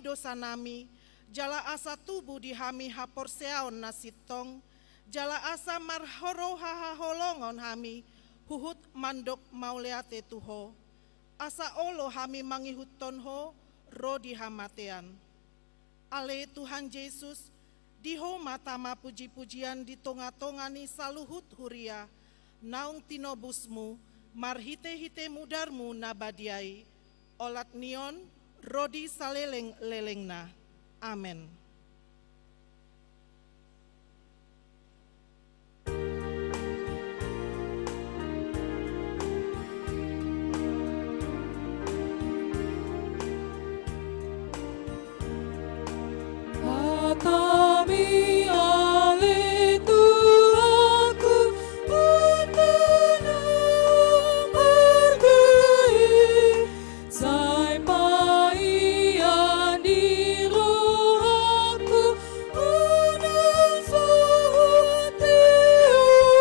dosa nami, jala asa tubuh di hami hapor seaon nasitong, jala asa marhoro hahaholongon hami, huhut mandok mauleate tuho, asa olo hami mangihut tonho, rodi hamatean. Ale Tuhan Yesus, diho matama puji-pujian di tonga-tongani saluhut huria, naung tinobusmu, marhite-hite mudarmu nabadiai, olat nion, rodi saleleng-lelengna. Amen. Kami ale Tuhanku menenang berdiri, sai paian di rohaku unang suhati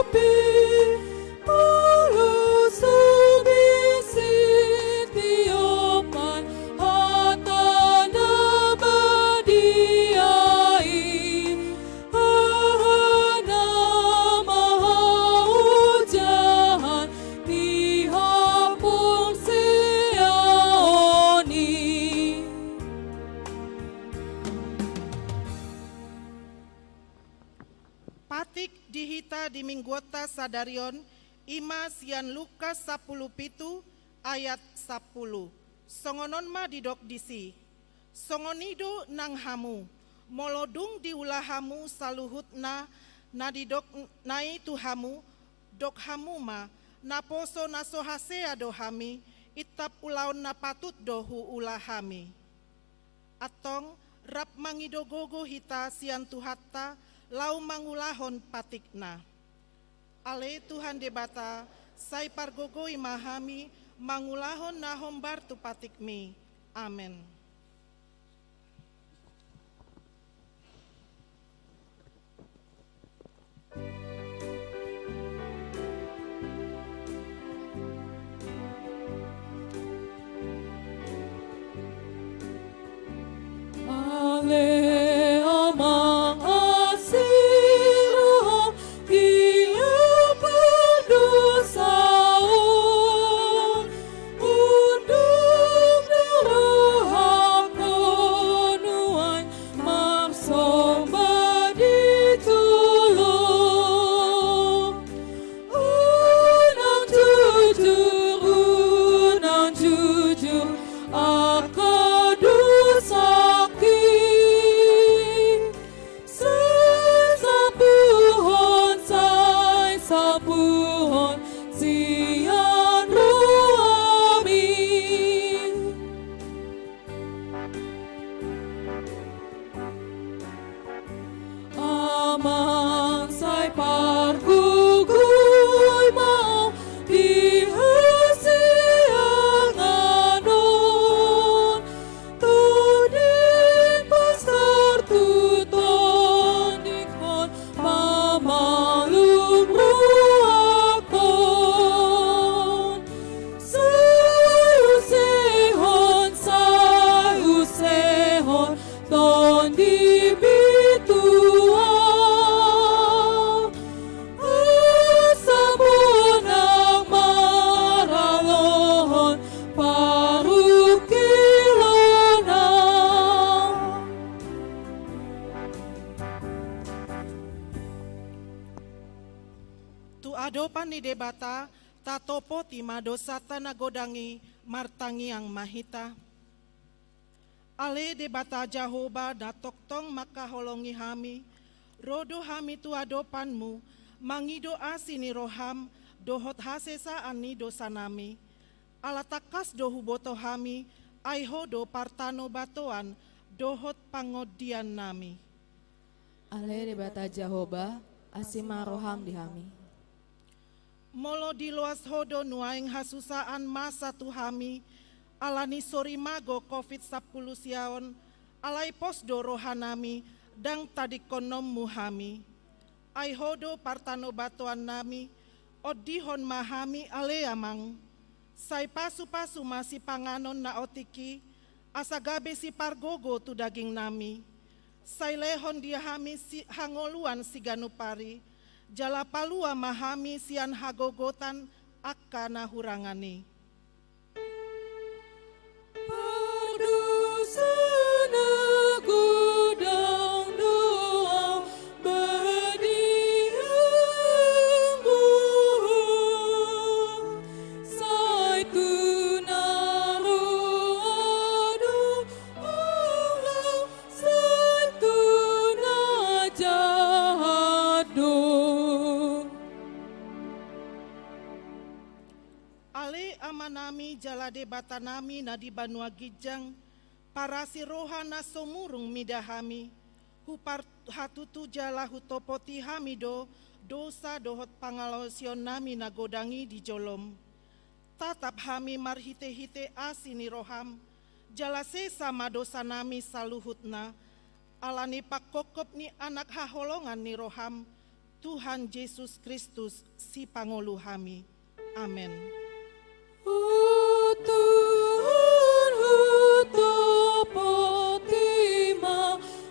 upi, malu subisi tiopan hatana badiai, ahana mahaujahan dihapung seaoni. Patik dihita di minggota sadarion, ima sian Lukas 10 pitu ayat 10. Songonon ma didok disi, songonido nang hamu, molodung diulahamu saluhut na didok nai tuhamu, dok hamu ma, naposo nasohasea dohami, itap ulaon napatut dohu ulahami. Atong rap mangidogogo hita sian tuhatta, lau mangulahon patikna. Ale Tuhan debata, sai pargogo imahami, mangulahon nahom bartu patikmi. Amen. Ale amang asiroh ia berdosaon, undung derohakon nuai marsomba ditulung. Unang jujur akadusaki, sapuhon sian ruami. Amang sai pargugoy mau dihasianganon, tudin pastor tuton dikon pamalum ruakon. Sayu sehon ton dibituan, asamunang maralohon parukilona. Tu adopan ni debata, tatopo tima dosa tanagodangi, martangi yang mahita. Ale debata Jahoba datok tong maka holongi hami, rodo hami tu adopanmu, mangido asini roham, dohot hasesa ani dosa nami. Alatakas dohu boto hami, aiho do partano batoan, dohot pangodian nami. Ale debata Jahoba, asima roham dihami. Molo di luas hodo nuaing hasusaan masa tuhami, alani sori mago COVID-10 siaon, alai posdo rohanami, dang tadi konom muhami. Ai hodo partano batuan nami, odihon mahami ale amang. Sai pasu-pasu masih panganon na otiki, Asagabe si pargogo tu daging nami. Sailehon dia hami si hangoluan si ganupari. Jala palua mahami sian hagogotan akka nahurangani. Pardusana gudang doa berdiam buhung. Saituna ruadu Allah, saituna jahadu. Ale amanami jalade batanami nadi banua gijang parasi rohana somurung midahami hupar hatutu jala hutopoti hamido dosa dohot pangalosion nami nagodangi di jolom tatap hami marhite-hite asini roham jala sesa madosa nami saluhutna alani pakokop ni anak haholongan ni roham Tuhan Yesus Kristus si pangolu hami. Amin. Tuhan hutopoti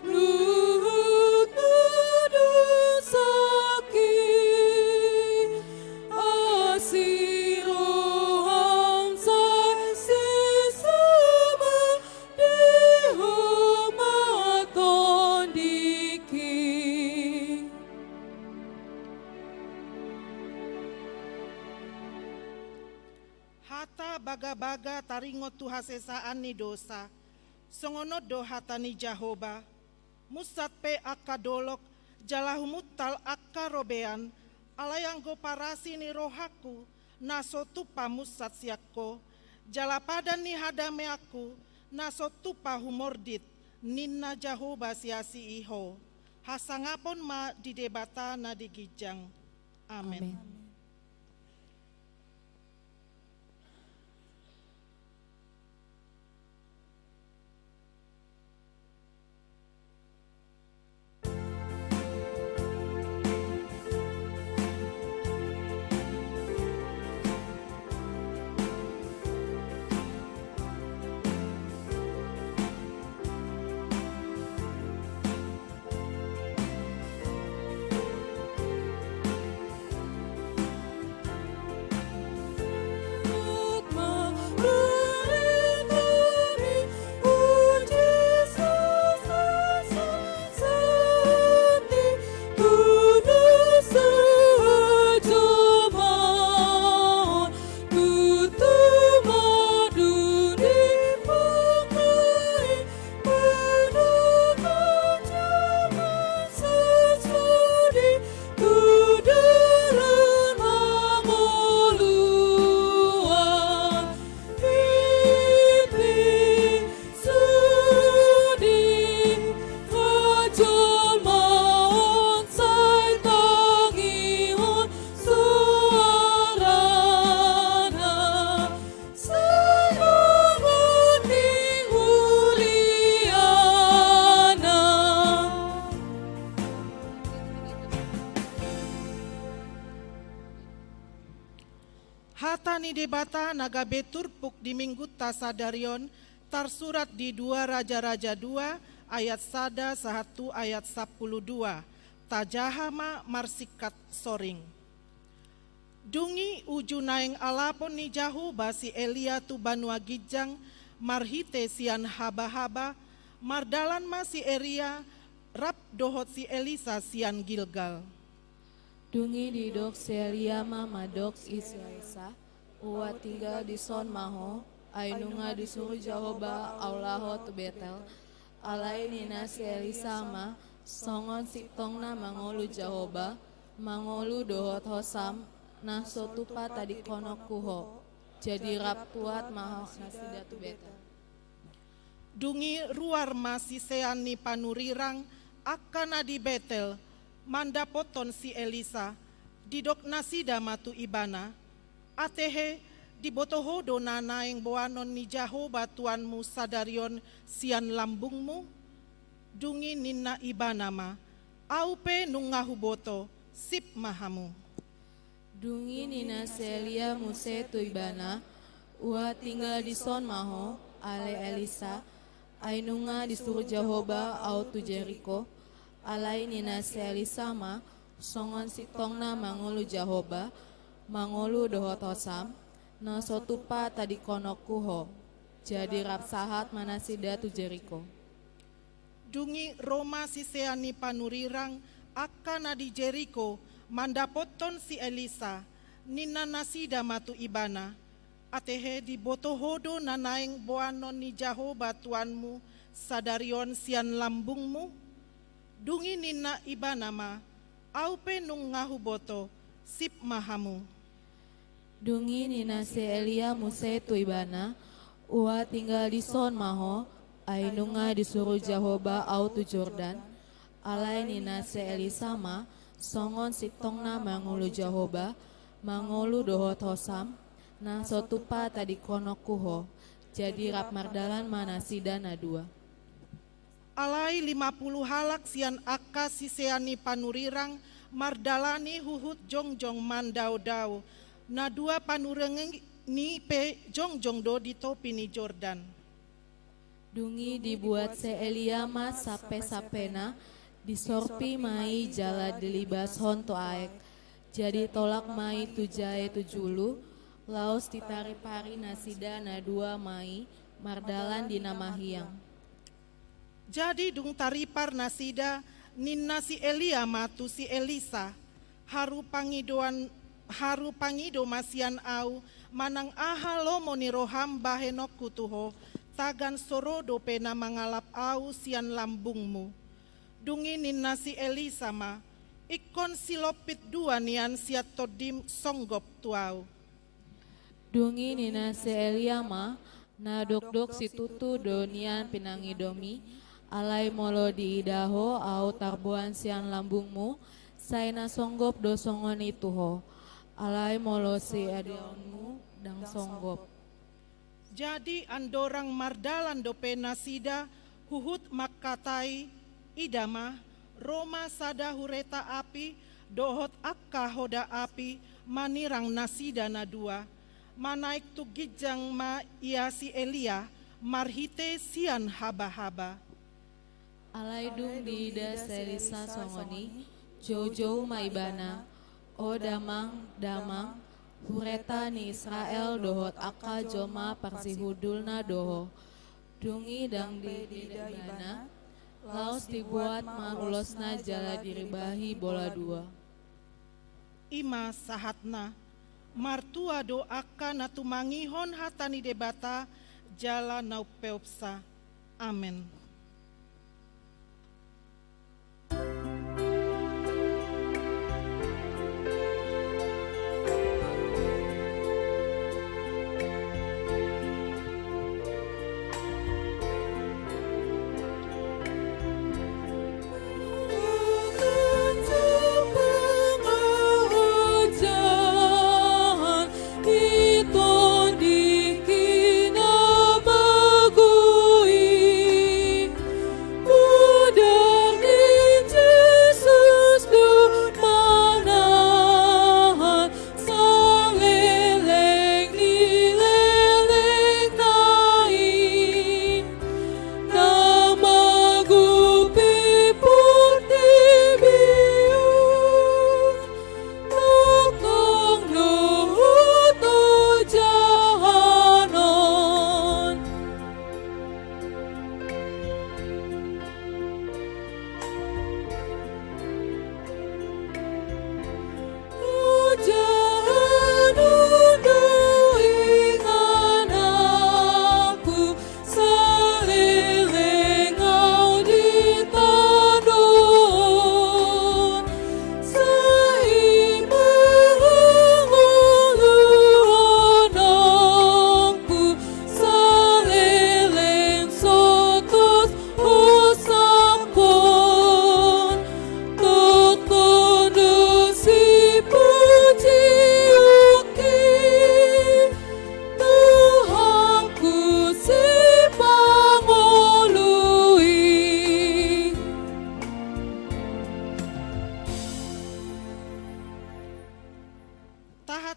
luhut dosaki asiroham sai sesama dehomaton diki. Hata baga-baga taringot tu hasesaan ni dosa. Songonot do hata ni Jahoba. Musat pe akadolok jalahumutal akarobean. Alayang go parasi ni rohaku. Nasotupa musat siakko. Jalapadan ni hadame aku. Nasotupa humordit. Ninna Jahoba siasi iho. Hasangapon ma didebata na digijang. Amin. Hatani debata naga beturpuk di minggu tasadarion tersurat di 2 Raja-Raja 2 ayat 1 ayat 12 tajahama marsikat soring. Dungi uju naeng alapon ni jahu basi Elia tu banua gijang marhite sian haba-haba mardalan masi Eria rap dohot si Elisa sian Gilgal. Dungi di dok Elia mama dok Elisa, uwa tinggal di son maho, ainunga disuruh Jahoba Allaho tu Betel, alai nina si Elisa ma, songon si tongna mangolu Jahoba, mangolu dohot hosam, nah sotupa tadi konok kuho, jadi rap tuat maho nasida tu Betel. Dungi ruar masi seani panurirang akana di Betel, manda poton si Elisa, didok nasida matu ibana, atehe di botohodo nana yang boanon ni Jahoba tuanmu sadarion sian lambungmu, dungi ninna ibana ma, aupe nungahu boto, sip mahamu. Dungi nina Selia muse tu ibana, ua tinggal di son maho, ale Elisa, Ainunga disuruh Jehoba au tu Jericho, alai nina si Elisama, songon si tongna mangulu Jehoba, mangulu dohot hosam, na sotupa tadi konokuho, jadi rapsahat manasida tu Jericho. Dungi Roma siseani panurirang akana di Jericho mandapoton si Elisa nina nasida matu ibana atehe di botohodo nanaeng boanon ni Jehoba tuanmu sadarion sian lambungmu dungi nina ibana ma aupe nung ngahu boto sip mahamu. Dungi nina si Elia muse tu ibana, ua tinggal di son maho, ainunga disuruh Jehoba au tu Jordan, alai nina si Elisama, songon si tongna mangulu Jehoba, mangulu dohot hosam, na sotupa tadi konokuho, jadi rap mardalan manasida na dua. Alai 50 halak sian aka siseani panurirang mardalani huhut jongjong mandau-dau na dua panureng ni pe jongjong do di topi ni Jordan. Dungi dibuat se Eliama sape-sapena, disorpi mai jala dilibas honto aek, jadi tolak mai tujae tujulu, laos ditari pari nasida na dua mai, mardalan di nama hiang. Jadi dung taripar nasida ninna si Elia matu si Elisa haru pangido masian au manang aha lomo ni roham bahenok kutuho tagan sorodo pena mangalap au sian lambungmu. Dungi ninna si Elisa ma ikon silopit dua nian siat todim songgop tuau. Dungi nina se Eliama, na dok-dok si tutu donian pinangidomi, alai molo di idaho au tarbuan sian lambungmu, saina songgop do songon itu ho, alai molo si adionmu dang songgop. Jadi andorang mardalan dope nasida huhut makatai idama Roma sada hureta api dohot akka hoda api manirang nasida na dua manaik tu gijang ma ia si Elia marhite sian haba-haba. Alai dung di ida Selisa songoni, jojo maibana, o damang, hureta ni Israel dohot aka joma parsihudulna doho, dungi dang di ibana, laos dibuat maulosna jala diribahi bola dua. Ima sahatna, martua do aka natumangihon hatani debata jala naupeupsa. Amen.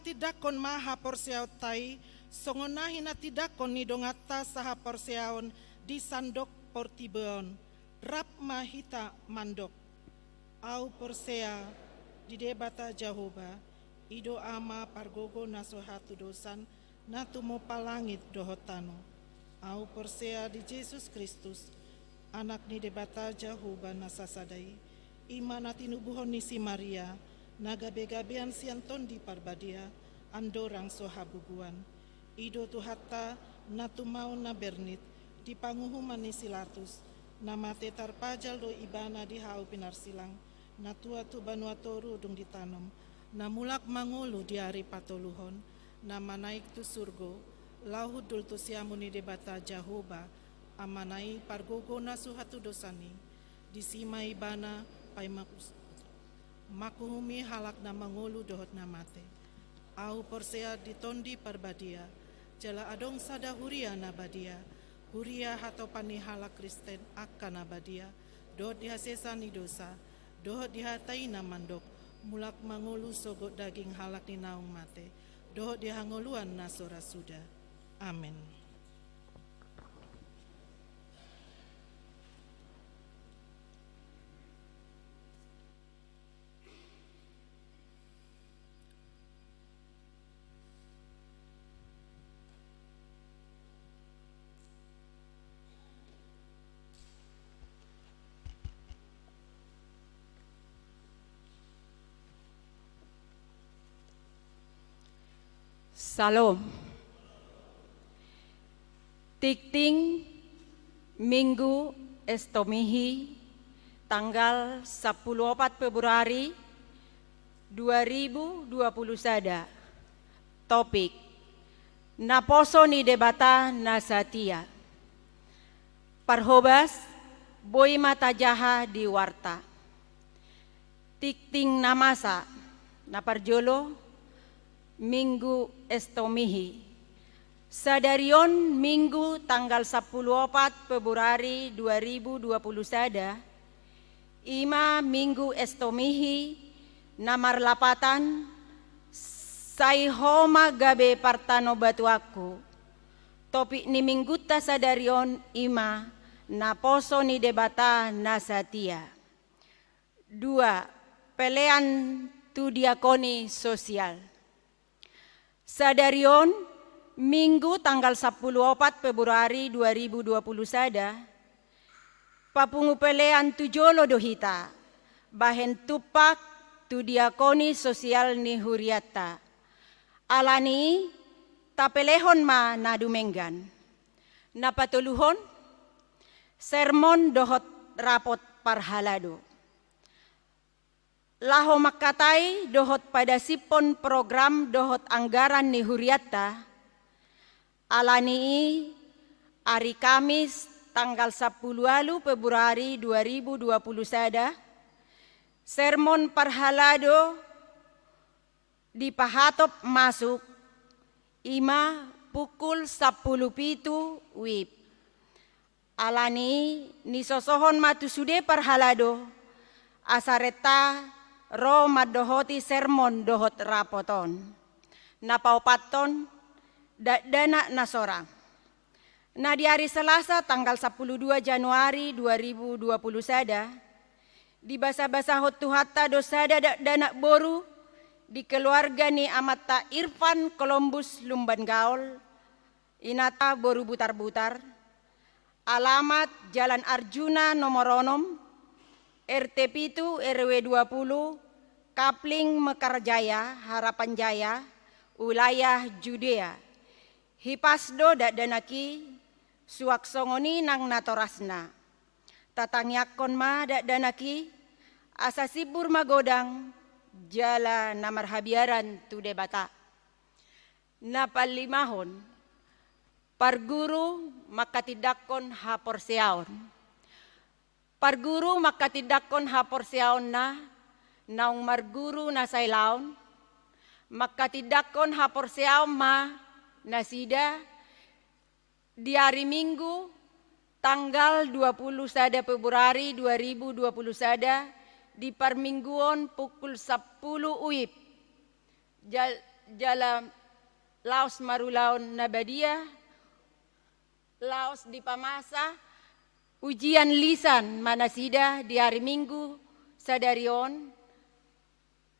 tidakon maha porsiaw tai, songona hina tidakon ni dongata saha porsiaon di sandok portibeon, rap mahita mandok, au persea di debata Jahoba, ido ama pargogo nasohatu dosan, natumo palangit dohotano, au persea di Yesus Kristus, anak ni debata Jahoba nasasadai, ima natinubuhon ni si Maria, nagabe-gabean sianton di parbadia, andorang sohabuguan, ido tuhatta natumau na bernit, di panguhuman ni silatus, namate tarpajal do ibana di hau pinarsilang, natua tu banuatoru dung ditanam, namulak mangulu di hari patoluhon, nama naik tu surgo, lauhud dul tu siamuni debata Jahoba, amanai pargogo nasuhatu dosani, disimai bana pai makuhumi halak na mangulu dohot namate, au persea ditondi parbadia, jala adong sada huria nabadia, huria hato pani halak Kristen akan nabadia, dohot dihasesani dosa, dohot dihatai na mandok, mulak mangulu sogot daging halak ni naung mate, dohot dihangoluan nasora suda. Amin. Salam. Tikting Minggu Estomihi tanggal 14 Februari 2021. Topik Naposo ni debata nasatia. Parhobas boy mata jaha di warta. Tikting namasa naparjolo Minggu Estomihi. Sadarion Minggu tanggal 14 Februari 2021, ima Minggu Estomihi namar lapatan saihoma gabe partano batuaku. Topik ni mingguta sadarion ima naposo ni debata nasatia. 2. Pelean tu diakoni sosial. Sadarion Minggu tanggal 14 Februari 2021, papungu pelean tu jolo dohita, bahen tupak tu diakoni sosial ni huriata. Alani tapelehon ma nadumenggan. Napatuluhon sermon dohot rapot parhalado. Laho makatai dohot pada sipon program dohot anggaran ni huriata. Alani hari Kamis tanggal 10 Februari 2021, sermon parhalado dipahatop masuk ima pukul 10:07 WIB. Alani nisosohon matusude parhalado asareta ro madohoti sermon dohot rapoton. Napaupaton dana nasorang. Nah di hari Selasa tanggal 12 Januari 2021, di basa-basa hotu hatta dosada dana boru di keluarga ni amata Irfan Columbus Lumban Gaul, inata boru butar-butar, alamat Jalan Arjuna Nomoronom, RT Pitu RW 20, Kapling Mekarjaya, Harapan Jaya, wilayah Judea. Hipasdo danaki suaksongoni nang natorasna. Tatangyakon ma danaki asasibur magodang jala namarhabiaran tu debata. Napalimahon parguru makatidakon haporseaon. Parguru makatidakon haporseaon na naung marguru nasailaon. Makatidakon haporseaon ma nasida di hari Minggu tanggal 21 Februari 2021 di Parmingguon pukul 10 UIP Jala Laos Marulaon Nabadia laos di pamasa ujian lisan manasida di hari Minggu sadarion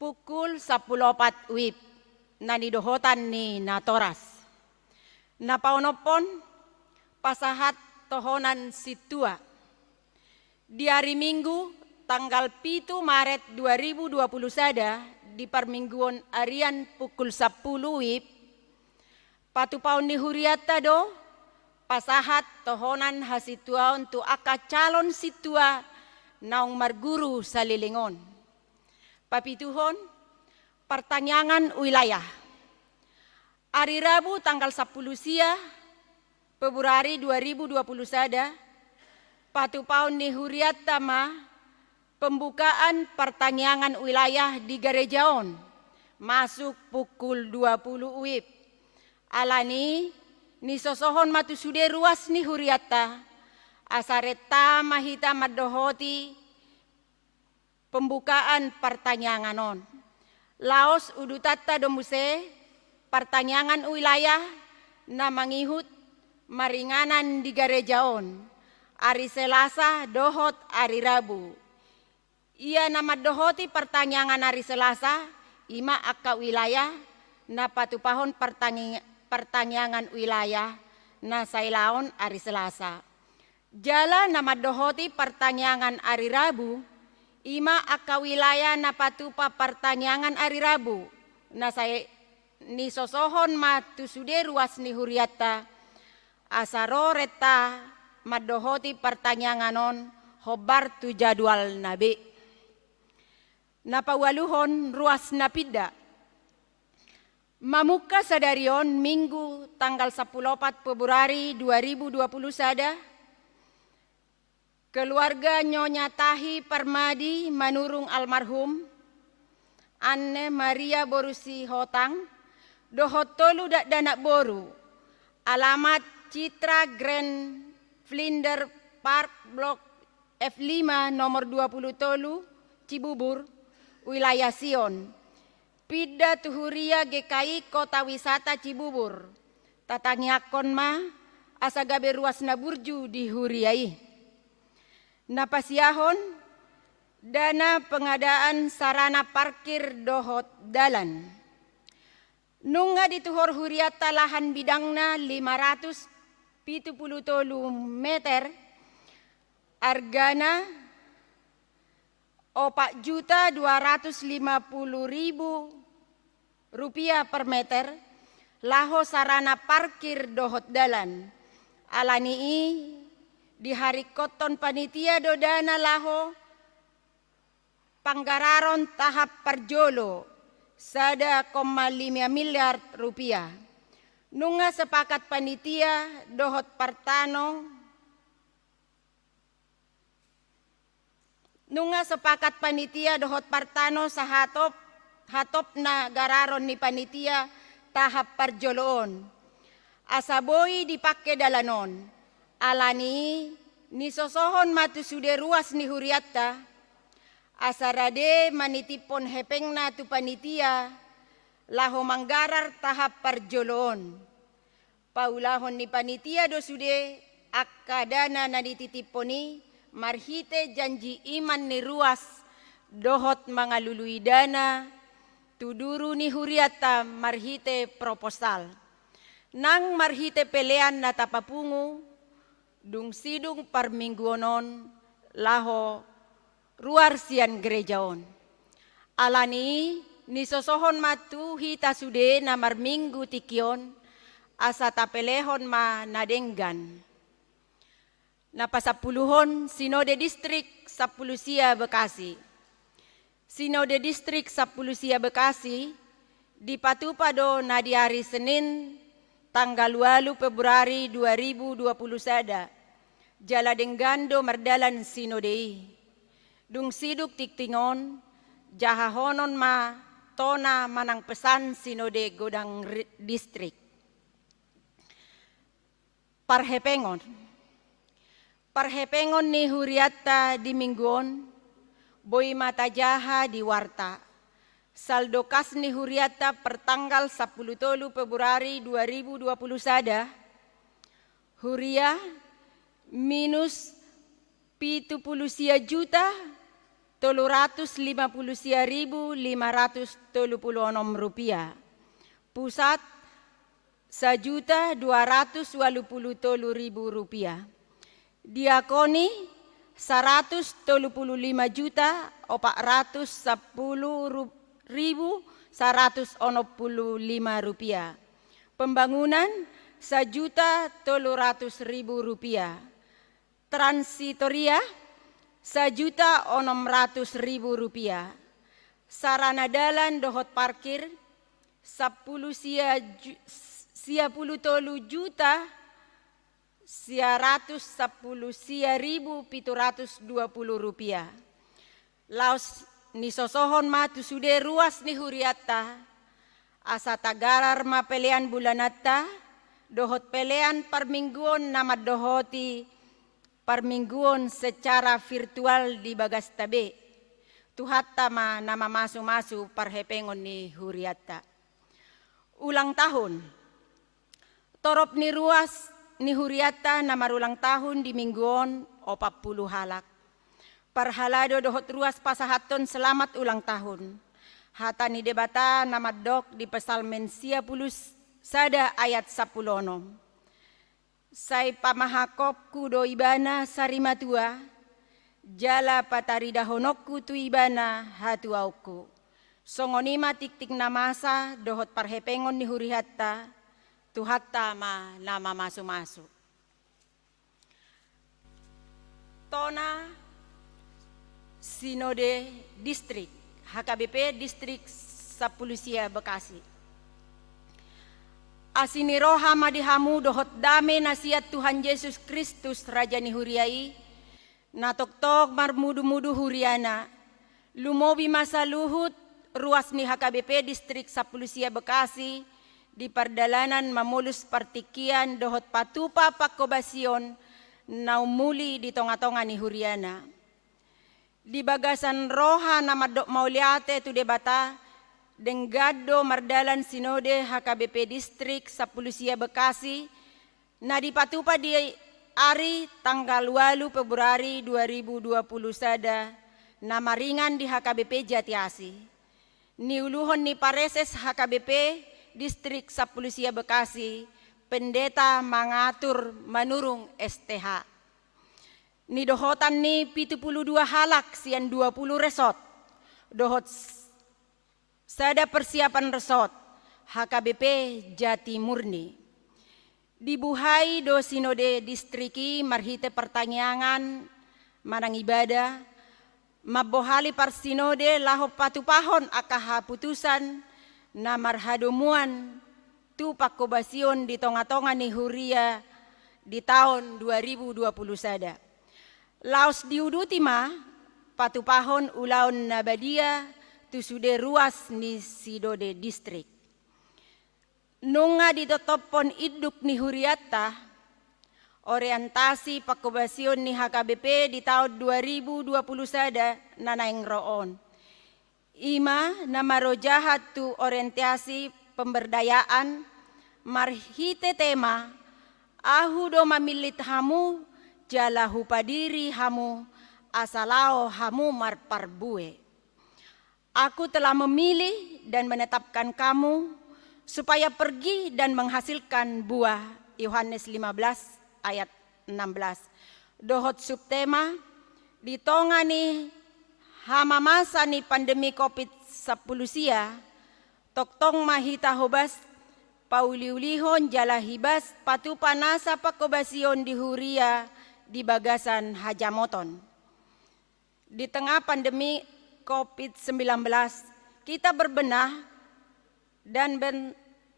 pukul 10.04 WIB na nidohotan ni Natoras. Napaunopon pasahat tohonan situa. Di hari Minggu tanggal 7 Maret 2020 sada di permingguan arian pukul 10 WIB patupaun ni huriata do pasahat tohonan hasitua untuk aka calon situa naung marguru sa Lilingon. Papituhon pertanyaan wilayah. Hari Rabu tanggal 10 sia Februari 2020 sada patupaun ni huriata ma pembukaan pertanyaan wilayah di Garejaon masuk pukul 20 WIB. Alani ni sosohon matu sude ruas ni huriata asareta mahita madohoti pembukaan pertanyaan laos udutata domuse pertanyaan wilayah na mangihut maringanan di Garejaon ari Selasa dohot ari Rabu. Ia nama dohoti pertanyaan hari Selasa ima akka wilayah na patupahon pertanyaan wilayah na sailaon hari Selasa. Jala nama dohoti pertanyaan hari Rabu ima akka wilayah na patupa pertanyaan hari Rabu na say ni sosohon matu sude ruas ni huriata asaro reta madohoti pertanyaanon hobar tu jadwal nabi. Napawaluhon ruas napida. Mamuka sadarion Minggu tanggal 14 Februari 2020 sada. Keluarga Nyonya Tahi Permadi manurung almarhum Anne Maria Borusi Hotang dohotolu dak danak boru. Alamat Citra Grand Flinder Park Blok F5 nomor 20 tolu Cibubur wilayah Sion. Pida Tuhuria GKI Kota Wisata Cibubur. Tatanyakon ma asagabe ruas naburju di Huriai. Napasiahon dana pengadaan sarana parkir dohot dalan. Nunga dituhor huriata lahan bidangna 570 meter argana 4.250.000 rupiah per meter laho sarana parkir dohot dalan. Alanii di hari koton panitia dodana laho panggararon tahap perjolo 1,5 miliar rupiah. Nunga sepakat panitia dohot partano sahatop na gararon ni panitia tahap perjoloon. Asaboy dipake dalanon. Alani ni sosohon matu sude ruas ni huriata. Asarade manitipon hepengna tu panitia laho manggarar tahap perjoloon. Paulahon ni panitia do sude akadana na dititiponi marhite janji iman ni ruas dohot mangalului dana tuduru ni huriata marhite proposal. Nang marhite pelean na tapapungu dung sidung parmingguonon laho ruar sian gerejaon. Alani ni sosohon matu hita sude na marminggu tikion asa tapelehon ma nadenggan. Napasapuluhon Sinode Distrik Sapulusia Bekasi. Sinode Distrik Sapulusia Bekasi dipatupado na di hari Senin tanggal 8 Februari 2020 sada. Jala denggando mardalan sinodei. Dung siduk tiktingon jahahonon ma tona manang pesan sinode godang distrik. Parhepengon ni huriata di mingguon, boy mata jaha di warta. Saldo kas ni huriata pertanggal 10 Februari 2020 sada, Huria minus 70 juta 350.536 rupiah. Pusat 1.283.000 rupiah. Diakoni 135.410.165 rupiah. Pembangunan 1.300.000 rupiah. Transitoria 1.600.000 rupiah. Sarana dalan dohot parkir 10 juta 110.720 rupiah. Laos ni sosohon ma tu sude ruas ni huriatta asa tagarar ma pelean bulanatta dohot pelean permingguan nama dohoti permingguan secara virtual di bagas tabe. Tuhatta ma nama masu-masu parhepengon ni huriatta. Ulang tahun. Torop ni ruas ni huriatta nama ulang tahun di mingguan 40 halak. Parhalado dohot ruas pasahaton selamat ulang tahun. Hata ni debata nama dok di pesalmen 10 sada ayat 10. Sai pamahakopku do ibana sarimatua, jala patarida honokku tu ibana hatuauku. Songonima tik-tik namasa dohot parhepengon ni hurihatta, tuhatta ma nama masu-masu. Tona Sinode Distrik, HKBP Distrik Sapulusia Bekasi. Asiniroha madihamu dohot dame nasihat Tuhan Yesus Kristus Raja Nihuriai, natoktok marmudu-mudu huriana, lumobi masa luhut ruas ni HKBP Distrik Sapulusia Bekasi, di perdalanan mamulus partikian dohot patupa pakobasion naumuli di tonga-tonga ni huriana. Di bagasan roha nama dok mauliate tu debata, Denggado mardalan sinode HKBP Distrik Sapulusia Bekasi, na dipatupa di hari tanggal 8 Februari 2020 sada, nama ringan di HKBP Jatiasi. Niuluhon ni Pareses HKBP Distrik Sapulusia Bekasi, pendeta mengatur menurung STH. Ni dohotan ni 72 halak sian 20 resort, dohot sada persiapan resort HKBP Jati Murni. Dibuhai do sinode distriki marhite pertanyaan manang ibadah, mabohali parsinode laho patupahon akaha putusan na marhadomuan tu pakobasion di tonga-tonga ni huria di tahun 2020 sada. Laos diuduti ma patupahon ulaun nabadia tu sude ruas ni sidode distrik. Nunga ditotopon iduk ni huriatta, orientasi pakobasion ni HKBP di tahun 2020 sada nanaing roon. Ima nama rojahat tu orientasi pemberdayaan, marhite tema, ahu do mamilit hamu, jalahu padiri hamu, asalao hamu marparbue. Aku telah memilih dan menetapkan kamu supaya pergi dan menghasilkan buah. Yohanes 15 ayat 16. Dohot subtema, di tonga ni hama masa ni pandemi COVID-19, toktong mahita hobas, pauliulihon jalahibas, patupanasa pakobasion di huria di bagasan hajamoton. Di tengah pandemi COVID-19, kita berbenah dan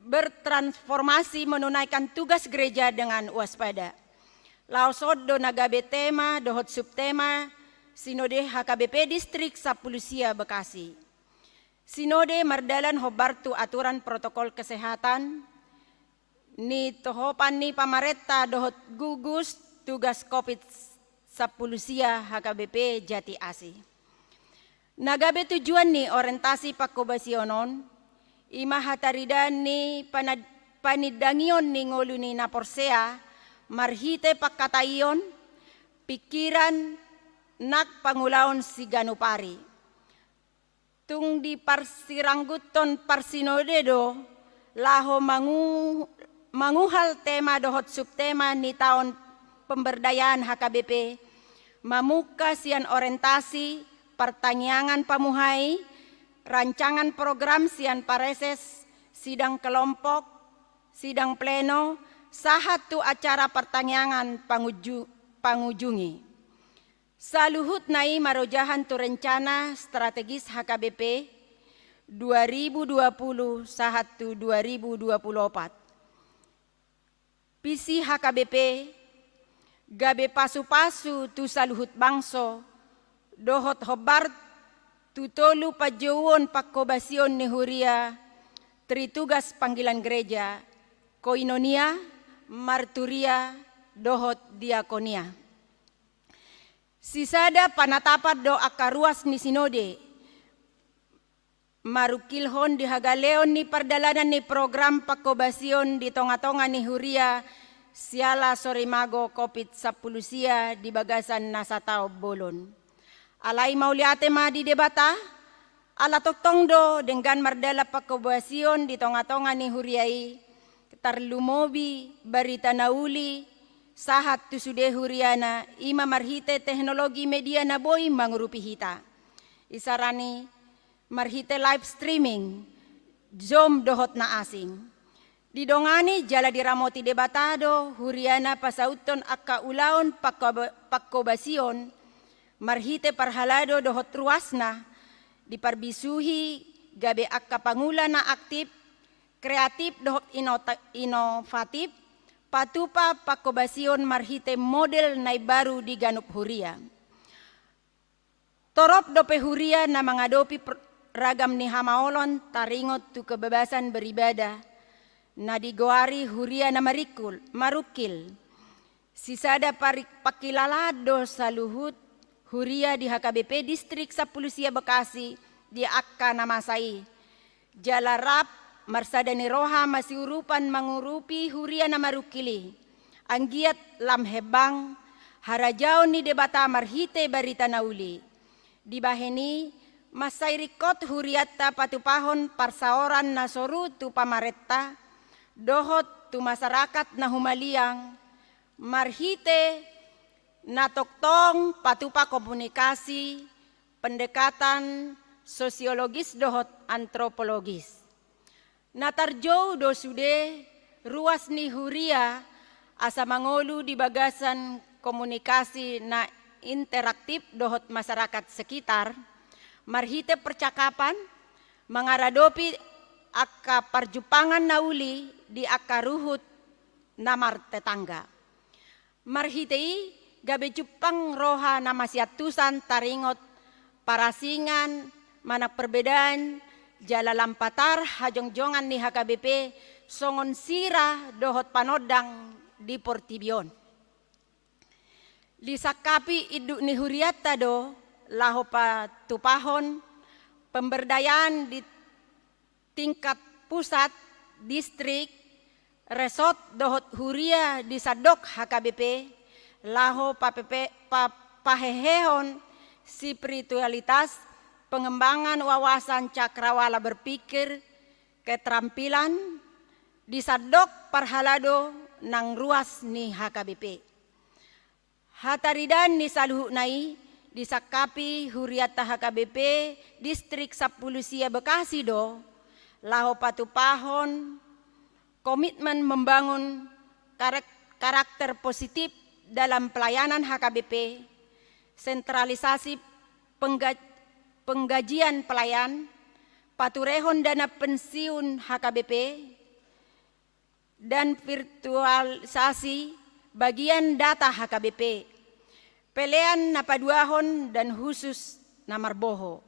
bertransformasi menunaikan tugas gereja dengan waspada. Laosod do nagabe tema, dohot subtema, Sinode HKBP Distrik Sapulusia Bekasi. Sinode mardalan hobartu aturan protokol kesehatan, ni tohopan ni pamareta dohot gugus tugas COVID-19 HKBP Jati Asi. Nagabe tujuan ni orientasi pakobasionon, ima hataridan ni panidangion ni ngolu ni naporsea, marhite pakatayon, pikiran nak pangulaon si ganupari. Tung di parsirangguton parsinode do, laho manguhal tema dohot subtema ni tahun pemberdayaan HKBP, mamuka sian orientasi, pertanyaan pamuhai, rancangan program sian pareses, sidang kelompok, sidang pleno, sahatu acara pertanyaan pangujungi. Saluhut nai marojahan tu rencana strategis HKBP 2020 sahatu 2024. Visi HKBP gabe pasu-pasu tu saluhut bangso dohot hobar tu tolu pajowon pakobasion ni huria tritugas panggilan gereja koinonia marturia dohot diakonia. Sisada panatapat do akaruas ni sinode marukilhon di hagaleon ni pardalanan ni program pakobasion di tonga-tonga ni huria siala sorimago COVID-10 sia di bagasan nasatao bolon. Alai mauliate ma di debata ala toktong do dengan mardala pakobasion di tonga-tonga ni huriai tarlumobi barita nauli sahat tu sude huriana ima marhite teknologi media na boy mangurupi hita. Isarani marhite live streaming Zoom dohot na asing. Didongani jala diramoti debatado huriana pasauton akka ulaon pakobasion marhite parhalado dohot ruasna diparbisuhi gabe akka pangula na aktif kreatif dohot inovatif patupa pakobasion marhite model nai baru di ganup huria. Torop dope huria na mangadopi ragam ni hamaolon taringot tu kebebasan beribadah. Na digoari huria na marukil. Sisada pakilalado saluhut huria di HKBP distrik 10 sia Bekasi di akka namasai. Jalarap marsada ni roha masih urupan mangurupi huria na marukili. Anggiat lam hebang harajao ni debata marhite barita nauli. Di baheni masai rikot huriata patupahon parsaoran na soru tu pamaretta dohot tu masyarakat na humaliang marhite na toktong patupa komunikasi pendekatan sosiologis dohot antropologis. Natarjou do sude ruas ni huria asa mangolu di bagasan komunikasi na interaktif dohot masyarakat sekitar marhite percakapan mangaradopi akka parjupangan nauli di akka ruhut namar tetangga. Marhitei gabe jupang roha nama siatusan taringot parasingan manak perbedaan jala lampatar hajong-jongan ni HKBP songon sira dohot panodang di Portibion. Lisakapi iduk ni huriata do laho patupahon pemberdayaan di tingkat pusat, distrik, resort dohot huria di sadok HKBP laho pahehehon spiritualitas pengembangan wawasan cakrawala berpikir, keterampilan, disadok parhalado nang ruas ni HKBP. Hataridan ni saluhuk nai disakapi huriata HKBP distrik 10 sia Bekasi do, laho patupahon komitmen membangun karakter positif dalam pelayanan HKBP, sentralisasi penggajian pelayan, paturehon dana pensiun HKBP, dan virtualisasi bagian data HKBP, pelean napaduahon dan khusus namarboho,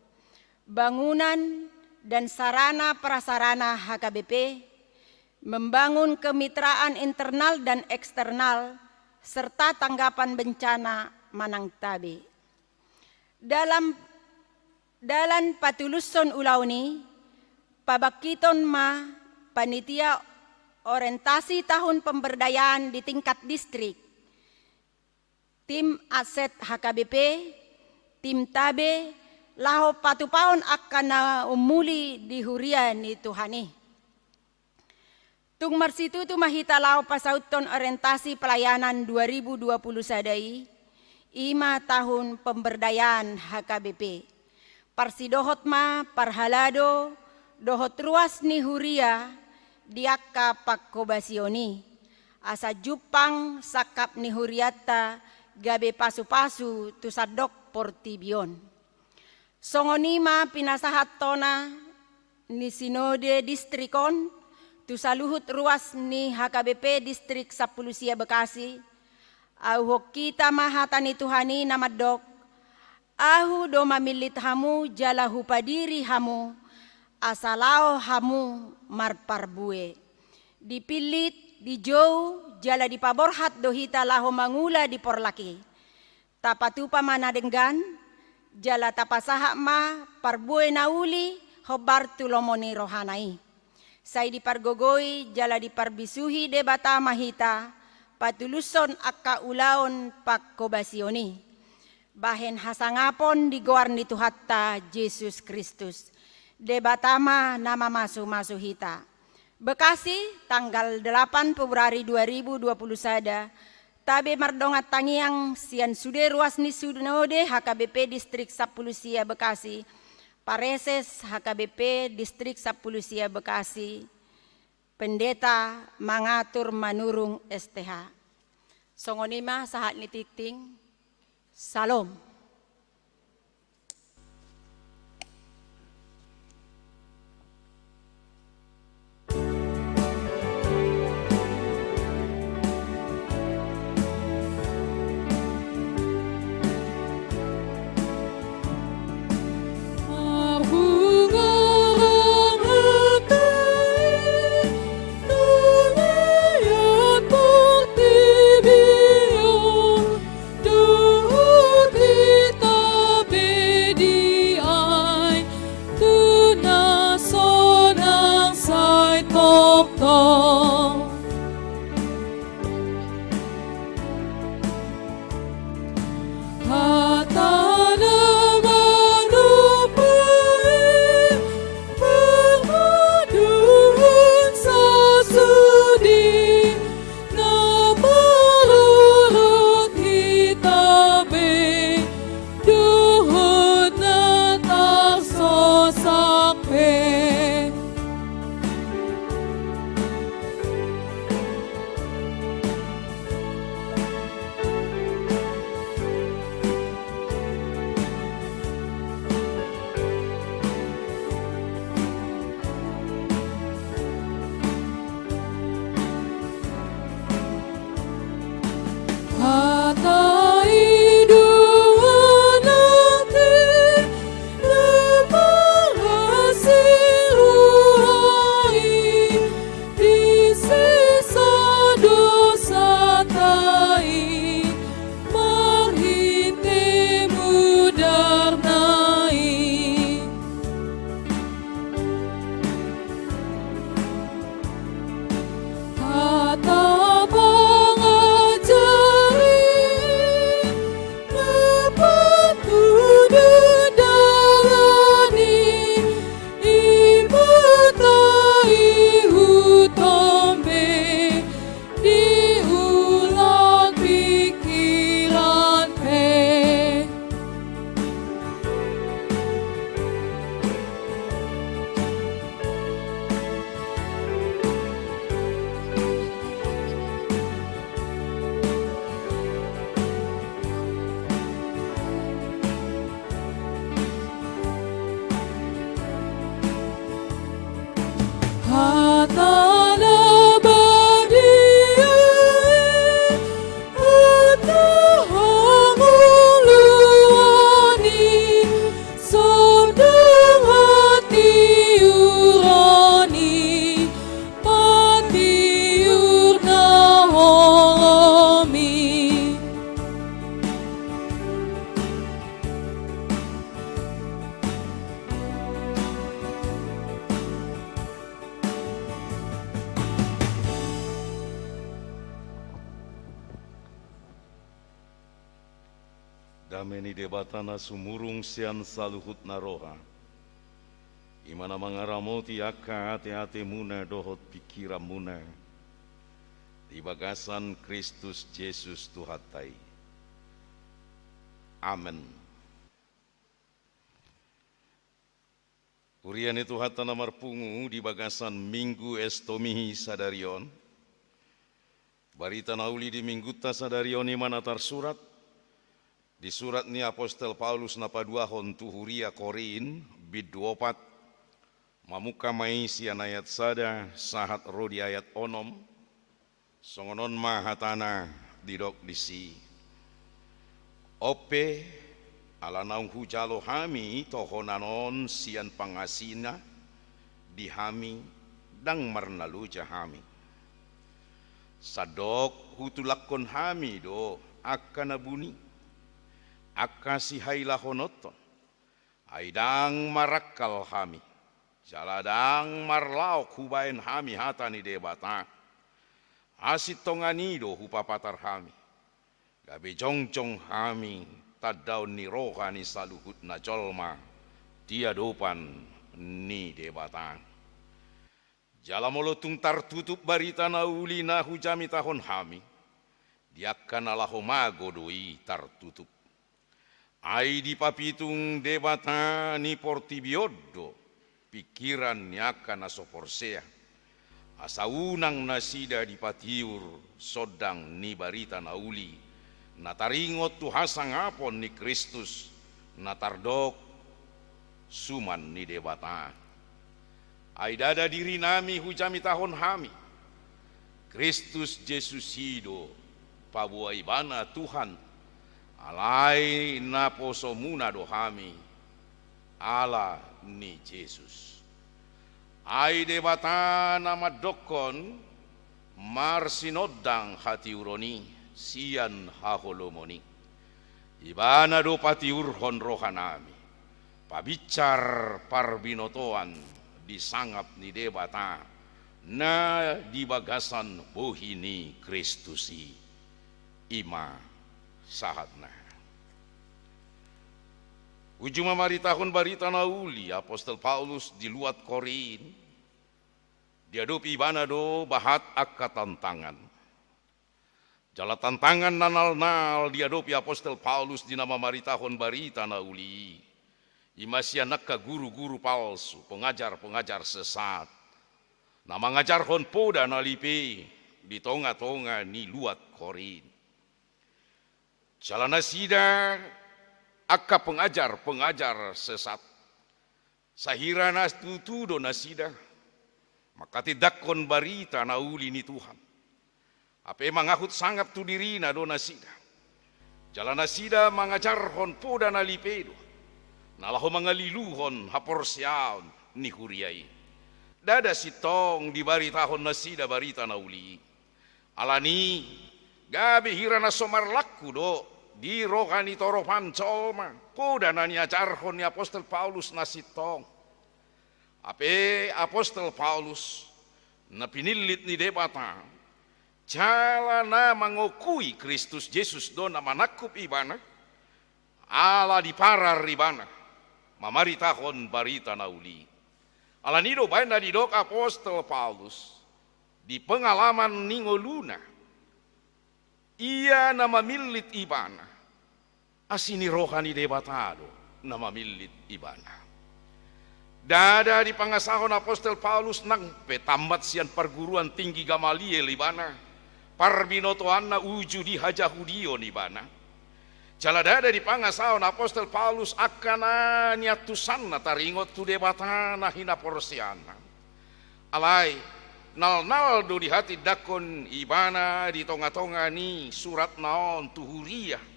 bangunan dan sarana prasarana HKBP, membangun kemitraan internal dan eksternal, serta tanggapan bencana Manangtabe. Dalam patuluson ulauni, pabakiton ma panitia orientasi tahun pemberdayaan di tingkat distrik. Tim Aset HKBP, tim Tabe, laho patupaon akan umuli di hurian ni Tuhani. Tung marsitu tu mahita lao pasauton orientasi pelayanan 2020 sadai, 5 tahun pemberdayaan HKBP. Parsidohot ma parhalado, dohot ruas ni huria, diaka pakkobasioni. Asa jupang sakap ni huriata, gabe pasu-pasu tu sadok portibion. Songonima pinasahat tona ni sinode distrikon, tu saluhut ruas ni HKBP distrik 10 Sia Bekasi. Ahu kita mahatani Tuhani namadok, ahu do mamilit hamu jalahu padiri hamu, asalao hamu marparbue. Dipilit, dijauh, jala dipaborhat dohita laho mangula di porlaki. Tapatupa mana denggan, jala tapasaha ma parbue nauli hobar tulomoni rohanai. Sai dipargogoi jala diparbisuhi debata mahita, patuluson akka ulaon pakkobasioni. Bahen hasangapon di goar ni Tuhatta Yesus Kristus. Debatama nama masu hita. Bekasi tanggal 8 Februari 2020 sada, tabe mardongat tangiang sian sude ruas ni Sunode HKBP distrik 10 Sia Bekasi, Pareses HKBP distrik 10 Sia Bekasi, pendeta mangatur manurung STH. Songonima sahat ni tikting, salam. Dunia Kami ni debatana sumurung sian saluhut naroha. Imana mangaramoti akka hati-hati muna dohot pikiran muna. Di bagasan Kristus Yesus Tuhatai. Amen. Urian itu hatana marpungu di bagasan Minggu Estomihi Sadarion. Barita nauli di Mingguta Sadarion imana tarsurat. Di surat ni Apostel Paulus napaduahon tuhuria Korin bid 24 mamuka maisian ayat sada sahat rodi ayat onom songonon mahatana didok disi ope ala naung hujalo hami tohonanon sian pangasina di hami dang marnaluja hami sadok hutulakon hami do akana buni akasi haila honoton aidang marakal hami jaladang marlaok hubain hami hatani debata asit tonganido hupapatar hami gabe jongcong hami tadaun ni rohani saluhut na jolma dia dopan ni debata jalamolotung tartutup barita na uli na hujami tahon hami diakan alahomago doi tartutup ai di papitung debata ni portibiodo pikiran nyaka na soporsea asa unang nasida di patiur sodang ni barita na uli nataringot tu hasang apon ni Kristus natardok suman ni debata ai dada diri nami hujami tahun hami Kristus Yesus hido pabuai bana Tuhan alai naposo muna dohami ala ni Yesus ai debata nama dokon marsinodang hati uroni sian haholomoni ibana do patiur honrohanami pabicar parbinotoan disangap ni debata na di bagasan bohini Kristusi ima sahatna ujung mamari tahun barita nauli Apostel Paulus di luat Korin diadopi ibana do bahat akka tantangan jala tantangan nanal diadopi Apostel Paulus di nama mari tahun barita nauli imasianaka guru-guru palsu pengajar-pengajar sesat nama ngajar hon poda nalipe di tonga-tonga ni luat Korin jalana sida akka pengajar sesat sahira nas tutudo nasida maka tidak kon barita nauli ni Tuhan apa mangahut sangat tu dirina do nasida jalana sida mangajar hon poda nalipedo nalaho mangaliluhon haporsiaon ni huriai dada sitong di barita hon nasida barita nauli alani gabe hirana somar laku do di rohani toro pancolma poda nani ajarhon ni Apostel Paulus nasitong ape Apostel Paulus na pinilit ni debata jala na mangokui Kristus Yesus do na manakup ibana ala diparar ibana mamari tahon barita nauli ala nido bain na didok Apostel Paulus di pengalaman ningoluna ia nama milit ibana asini rohani debatado nama milit ibana dada di pangasahon Apostel Paulus nang petambat sian perguruan tinggi Gamaliel ibana parbinotoanna uju di hajahudio ibana jala dada di pangasahon Apostel Paulus akana niatusanna taringot tu debatana hina porsiana alai nal do di hati dakon ibana di tonga-tonga ni surat naon tuhuria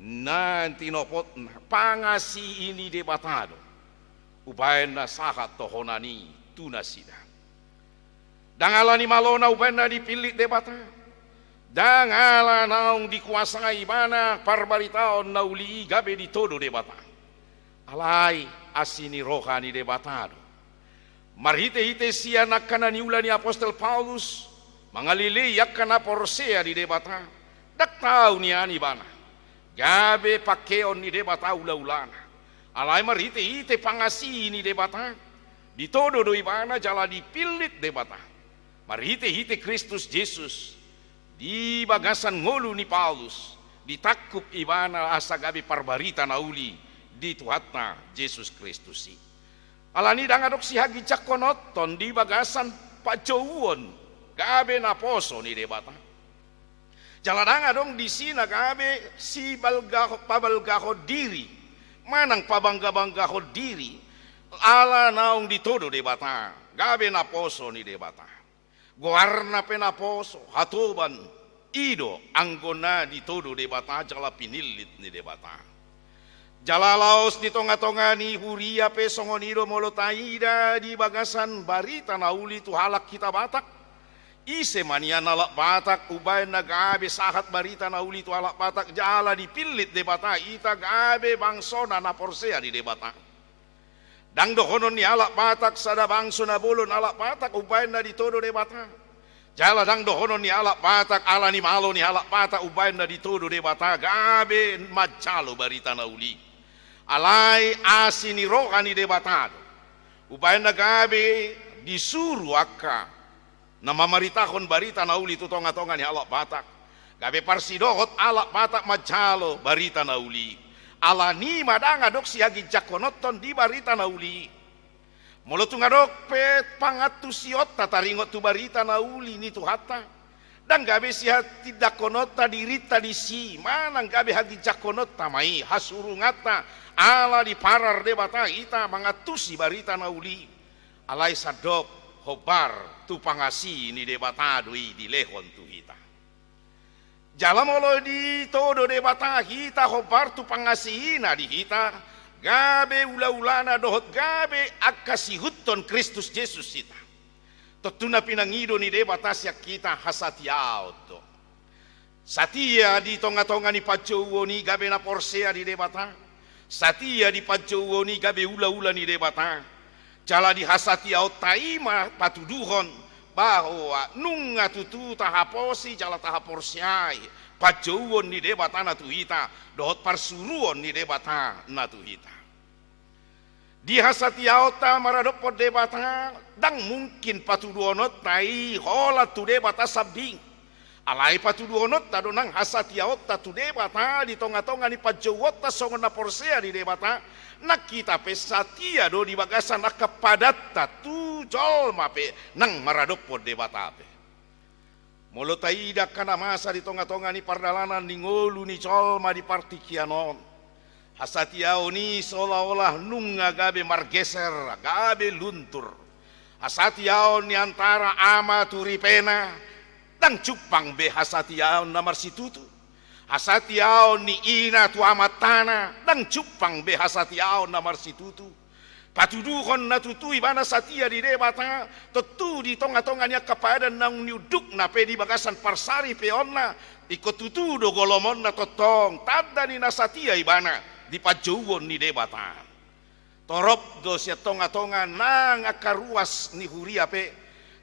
nanti nopot pangasi ini debatado ubaena sahat tohonani tunasida dangalani malona ubaena dipilih debata dangala naung dikuasai ibana parbaritaon nauli gabe ditodo debata alai asini rohani debatado marhite-hite sian akana niula ni Apostel Paulus mangalili yakana porsea di debata dak tahu ni ani bana gabe pakeon ni debata ula-ulana. Alai marite ite pangasi ni debata. Ditodo do ibana jala dipilit debata. Marite hite Kristus Yesus. Di bagasan ngolu ni Paulus. Ditakup ibana asa gabe parbarita nauli. Di Tuhatna Yesus Kristus si. Alani dangadok si hagi cakonoton di bagasan pacouon. Gabe na poso ni debata. Jaladanga dong di sina gabe si pabalgaho diri. Manang pabangga-banggaho diri. Ala naong ditodo debata. Gabe na poso ni debata. Guarna penaposo, hatoban, ido, anggona ditodo debata, jala pinilit ni debata. Jala laos di tonga-tonga ni huria pe songonido molotaida di bagasan barita nauli tu halak kita batak. Ise mania nalak batak, ubay nagabe sahat barita nauli tu halak batak, jala dipilit debata, ita gabe bangsona na porsea di debata. Dang dohonon ni alak patak sada bangso na bolon alak patak ubayan na ditodo debata. Jala dang dohonon ni alak patak ala ni malo ni alak patak ubayan na ditodo debata. Gabe macalo barita na uli. Alay asi ni roka ni debata. Ubayan na gabe disuru akka na mamaritahon barita na uli tutonga-tonga ni alak patak. Gabe parsidohot alak patak macalo barita na uli. Alani madanga dok si hagi jakonoton di barita nauli. Molotu ngadok pet pangatu siot tataringot tu barita nauli ni tu hata. Dan gabe si hati dakonota dirita di si. Manang gabe hagi jakonota mai hasurungata. Ala di parar debata ita mangatusi barita nauli. Alai sadok hobar tu pangasi ni debata dui di lehon tu hita. Jala molo di todo debata kita hobar tu pangasihina di hita gabe ula-ulana dohot gabe akasihuton Kristus Yesus kita. Totuna pinangido ni debata siya kita hasatiao to. Satia di tonga-tonga ni pacouo ni gabe na porsea di debata. Satia di pacouo ni gabe ula-ula ni debata. Jala di hasatiao taima patuduhon bahwa nunga tutu tahaposi jala tahaporsiai pajouon ni debata na tuhita dohot parsuruon ni debata na tuhita di hasatiauta maradopot debata dang mungkin patuduonot tai hola tu debata sabing alai patuduonot tadonang hasatiauta tu debata di tonga-tonga ni pajouota songon na porsea di debata nakita pe satia do di bagasan nakapadatta tu jol mape nang maradopo debata pe. Molo taida kana masa di tonga-tonga ni pardalanan ni ngolu ni jol ma di partikianon. Hasatiao ni seolah-olah nunga gabe margeser, gabe luntur. Hasatiao ni antara ama turipena dan cupang be hasatiao na marsitutu. Hasatiao ni ina tu amatana dan cupang be hasatiao na marsitutu. Patuduhon na tutui bana satia di debata tetu di tonga-tonga niya kapadan nang niuduk na pe di bagasan parsari peonna ikut tutu do golomon na totong tada ni nasatia ibana di pajouon ni debata. Torop do siya tonga-tonga nang akaruas ni huria pe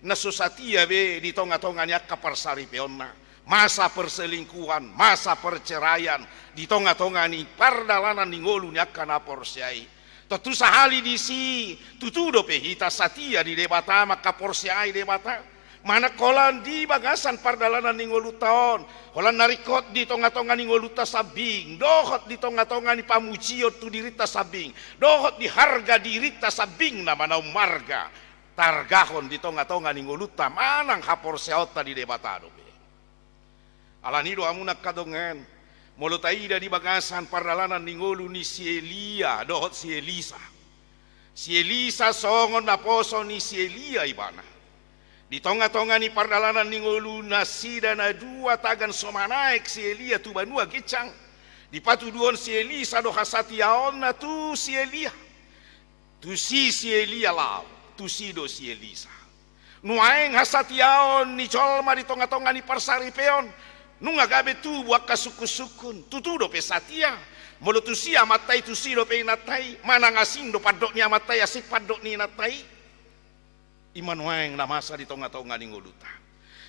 nasusatia be di tonga-tonga niya kaparsari peonna. Masa perselingkuhan, masa perceraian di tonga-tonga ni pardalanan ni ngolu ni akan aporsiai. Tentu sahali di si tutudo pe hita satia di debata maka porsiai debata. Mana kolan di bagasan pardalanan ni ngolu taon. Kolan narikot di tonga-tonga ni ngolu ta sabing. Dohot di tonga-tonga ni pamuciot tu dirita sabing. Dohot di harga dirita sabing na manau marga. Targahon di tonga-tonga ni ngolu ta manang haporsiaota di debata do pe. Alanido amunak kadongan molo taida di bagasan pardalanan ni ngolu ni si Elia dohot si Elisa. Si Elisa songon na poso ni si Elia ibana. Di tonga-tonga ni pardalanan ni ngolu na sida na dua tagan somanaek si Elia tu banua gecang. Di patuduon si Elisa do hasatiaon na tu si Elia. Tu si Elia lao, tu si do si Elisa. Nuaeng hasatiaon ni colma di tonga-tonga ni parsari peon. Nunga gabe tu buat kasukun-sukun tutu do pe satia molo tu sia matai tu si do pe natai mana ngasing do padok ni matai asik padok ni natai iman waeng na masa di tonga-tonga ni ngoluta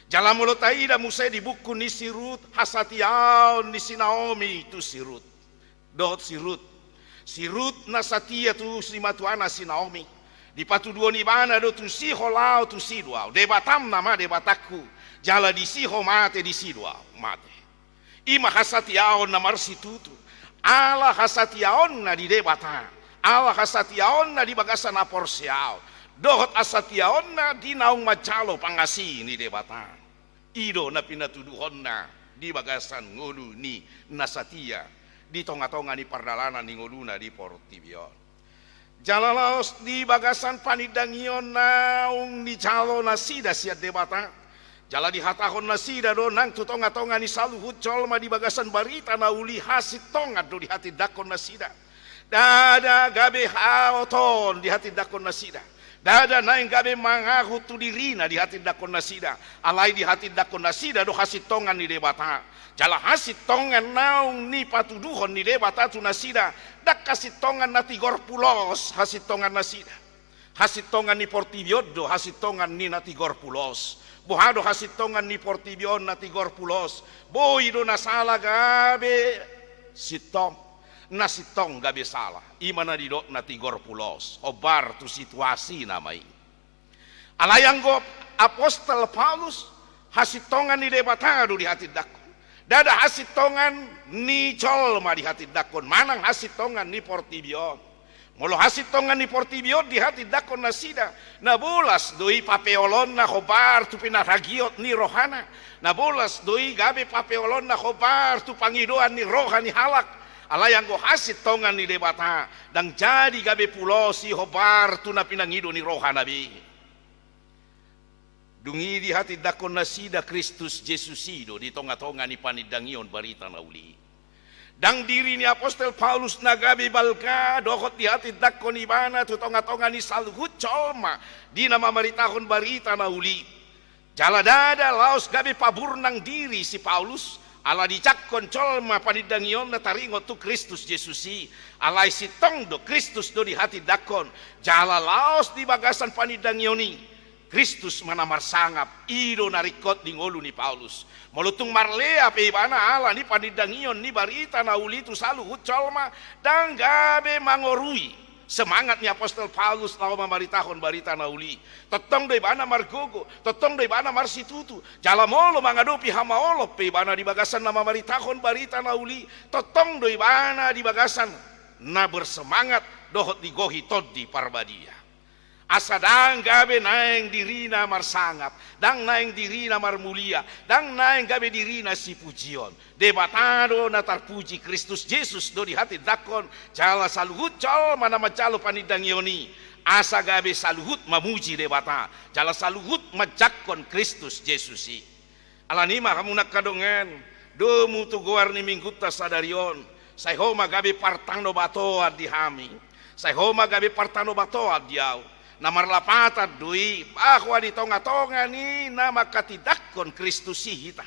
Jala mulo taida musai di buku ni sirut hasatiaon ni si Naomi tu sirut. Dot sirut. Sirut na satia tu si matuana si Naomi. Di patu dua ni bana do tu si holau tu si dua. Debatam nama debataku. Jala di si ho mate di si dua mate. Ima hasatiaon na marsi tutu. Ala hasatiaon na di debata. Ala hasatiaon na di bagasan na porsiao. Dohot asatiaon na di naung macalo pangasi ni debata. Ido na pinatuduhon na di bagasan ngulu ni nasatia. Di tonga-tonga ni pardalanan ni ngulu na di portibion. Jalalaos di bagasan panidangion naung ni calo na sida siat debata. Jala di hatahon na sida do nang tutonga-tonga ni saluhut colma di bagasan barita na uli hasit tonga do di hati dakon na sida. Dada gabe haoton di hati dakon na sida. Dada naing gabe mangahu tu dirina di hati dakon na sida. Alai di hati dakon na sida do hasit tongan ni debata. Jala hasit tongan naung ni patuduhon ni debata tu na sida. Dak hasit tongan na tigor pulos hasit tongan na sida. Hasit tongan ni portibiodo hasit tongan ni na tigor pulos. Bohado hasit tongan ni portibion na tigor pulos. Boido na sala gabe sitong. Na sitong gabe salah. Imana didok na tigor pulos. Obar tu situasi namai. Alayanggo apostol Paulus hasit tongan ni debatado di hati dakon. Dada hasit tongan ni colma di hati dakon. Manang hasit tongan ni portibion. Molo hasit tongan ni portibion di hati dakon na sida. Nabulas doi papeolon na khobar tu pinaragiot ni rohana. Nabulas doi gabe papeolon na khobar tu pangidoan ni rohani halak. Alayang go hasit tongan ni debata. Dang jadi gabe pulo si khobar tu na pinangido ni rohana bi. Dungi di hati dakon na sida Kristus Jesusido di tonga-tonga ni panidangion barita na uli. Dang diri ni apostol Paulus nagabi balka dokot di hati dakon ibana tu tonga-tonga ni saluhut colma di nama maritahon barita na uli. Jala dada laos gabi paburnang diri si Paulus ala dicakon colma panidangion na taringot tu Kristus Jesusi alai si tong do Kristus do di hati dakon jala laos di bagasan panidangioni Kristus manamar sangap ido narikot di ngolu ni Paulus. Molutung marlea pe ibana ala ni panidangion ni barita na uli tu saluhut colma dan gabe mangorui semangat ni apostol Paulus lawa mamaritahon barita na uli. Totong do ibana margogo, totong do ibana marsitutu. Jala molo mangadopi hamaolo pe ibana di bagasan na mamaritahon barita na uli. Totong do ibana di bagasan na bersemangat dohot di gohi todi parbadia. Asa dang gabe naeng dirina marsangap, dang naeng dirina marmulia, dang naeng gabe dirina si pujion. Debatado na tarpuji Kristus Yesus do di hati dakon, jala saluhut col mana macalo panidangioni. Asa gabe saluhut mamuji debata, jala saluhut majakon Kristus Yesusi. Alanima kamu nak kadongen, do mutu goar ni mingguta sadarion, sayhoma gabe partano batoa di hami, sayhoma gabe partano batoa diau. Namar lapata dui bahwa di tonga-tonga ni nama katidakon Kristus si hita.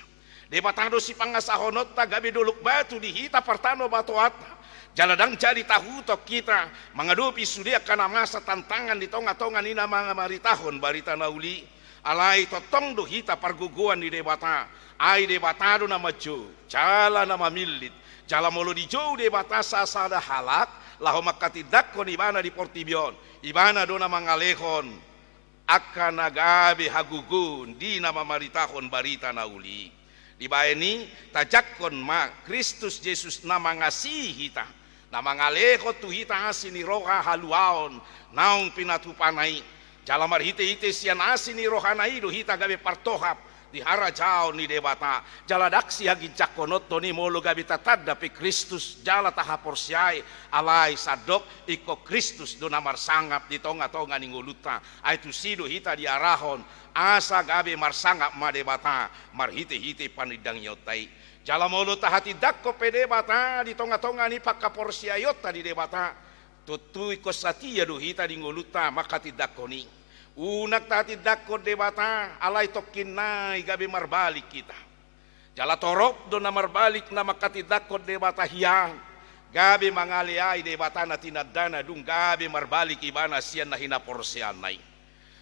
Debatado si pangasahonot ta gabe duluk batu di hita partano batu ata. Jaladang jadi tahu tok kita mengadupi sudia kana masa tantangan di tonga-tonga ni nama maritahon barita nauli. Alai totong do hita parguguan di debata. Ai debatado nama jo, jala nama milit. Jala molo di jo debata sasada halak. Laho makatidakon ibana di portibion. Ibana do na mangalehon akan nagabe hagugun di nama maritahon barita na uli. Di baeni tajakon ma Kristus Yesus na mangasihi hita. Na mangalehon tu hita asini roha haluaon naong pinatupanai. Jalamar hite-hite sian asini rohanai do hita gabe partohap. Di harajao ni debata jaladaksi hagi jakonot ni molo gabi tatada pe Kristus jala tahaporsiai alai sadok iko Kristus do namar sangap di tonga-tonga ni nguluta aitu sido hita di arahon asa gabe mar sangap ma debata mar hite-hite panidang yotai jala molo tahati dakko pe debata di tonga-tonga ni pakaporsiai yota di debata tutu iko satia do hita di nguluta makati dakoni. Unak tati dakko debata alai tokin nai gabe marbalik kita. Jala torok do na marbalik na makati dakko debata hiang. Gabe mangaliai debata na tinadana dung gabe marbalik ibana siyan na hinaporsian nai.